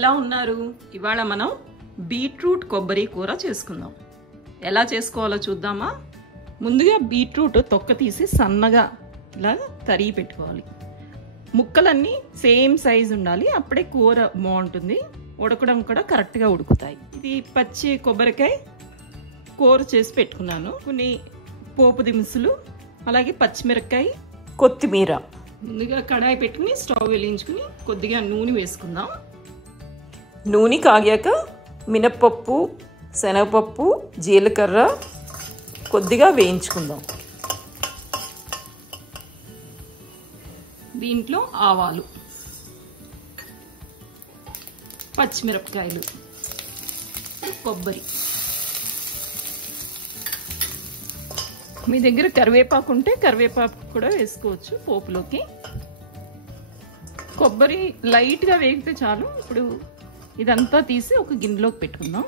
ఎలా ఉన్నారు? ఇవాళ మనం బీట్రూట్ కొబ్బరి కూర చేసుకుందాం. ఎలా చేసుకోవాలో చూద్దామా? ముందుగా బీట్రూట్ తొక్క తీసి సన్నగా ఇలా తరిగి పెట్టుకోవాలి. ముక్కలన్నీ సేమ్ సైజు ఉండాలి, అప్పుడే కూర బాగుంటుంది. ఉడకడం కూడా కరెక్ట్గా ఉడుకుతాయి. ఇది పచ్చి కొబ్బరికాయ కూర చేసి పెట్టుకున్నాను. కొన్ని పోపు దినుసులు, అలాగే పచ్చిమిరపకాయ, కొత్తిమీర. ముందుగా కడాయి పెట్టుకుని స్టవ్ వెలిగించుకుని కొద్దిగా నూనె వేసుకుందాం. నూనె కాగాక మినప్పప్పు, శనగపప్పు, జీలకర్ర కొద్దిగా వేయించుకుందాం. దీంట్లో ఆవాలు, పచ్చిమిరపకాయలు, కొబ్బరి. మీ దగ్గర కరివేపాకు ఉంటే కరివేపాకు కూడా వేసుకోవచ్చు పోపులోకి. కొబ్బరి లైట్గా వేగితే చాలు. ఇప్పుడు ఇదంతా తీసి ఒక గిన్నెలోకి పెట్టుకుందాం.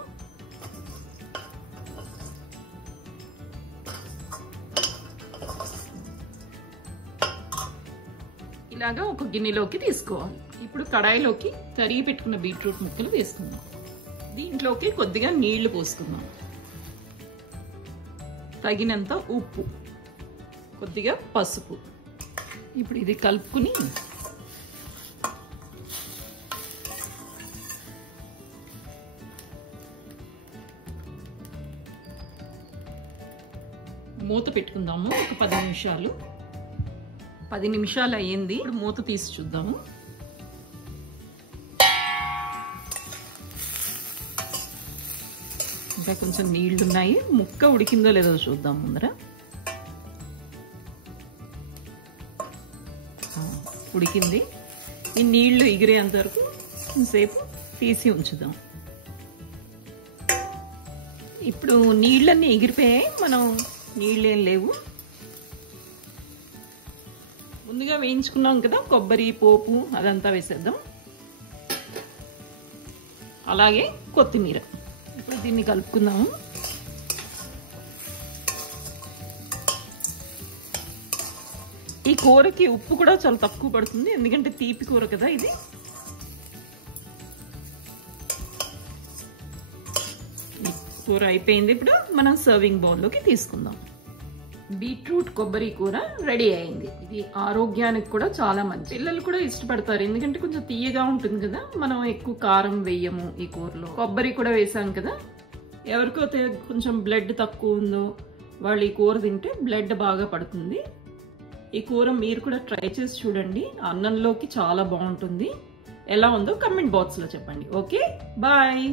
ఇలాగా ఒక గిన్నెలోకి తీసుకోవాలి. ఇప్పుడు కడాయిలోకి తరిగి పెట్టుకున్న బీట్రూట్ ముక్కలు వేసుకుందాం. దీంట్లోకి కొద్దిగా నీళ్లు పోసుకుందాం. తగినంత ఉప్పు, కొద్దిగా పసుపు. ఇప్పుడు ఇది కలుపుకుని మూత పెట్టుకుందాము. ఒక 10 నిమిషాలు. 10 నిమిషాలు అయ్యింది. ఇప్పుడు మూత తీసి చూద్దాము. ఇంకా కొంచెం నీళ్లు ఉన్నాయి. ముక్క ఉడికిందో లేదో చూద్దాం ముందర. ఉడికింది. ఈ నీళ్లు ఎగిరేంత వరకు కొంచెంసేపు తీసి ఉంచుదాం. ఇప్పుడు నీళ్ళన్నీ ఎగిరిపోయాయి. మనం నీళ్ళేం లేవు. ముందుగా వేయించుకున్నాం కదా కొబ్బరి పోపు, అదంతా వేసేద్దాం. అలాగే కొత్తిమీర. ఇప్పుడు దీన్ని కలుపుకుందాము. ఈ కూరకి ఉప్పు కూడా చాలా తక్కువ పడుతుంది, ఎందుకంటే తీపి కూర కదా ఇది. కూర అయిపోయింది. ఇప్పుడు మనం సర్వింగ్ బౌల్లోకి తీసుకుందాం. బీట్రూట్ కొబ్బరి కూర రెడీ అయింది. ఇది ఆరోగ్యానికి కూడా చాలా మంచి. పిల్లలు కూడా ఇష్టపడతారు, ఎందుకంటే కొంచెం తీయగా ఉంటుంది కదా. మనం ఎక్కువ కారం వేయము ఈ కూరలో. కొబ్బరి కూడా వేసాం కదా. ఎవరికైతే కొంచెం బ్లడ్ తక్కువ ఉందో వాళ్ళు ఈ కూర తింటే బ్లడ్ బాగా పడుతుంది. ఈ కూర మీరు కూడా ట్రై చేసి చూడండి. అన్నంలోకి చాలా బాగుంటుంది. ఎలా ఉందో కమెంట్ బాక్స్లో చెప్పండి. Okay, bye.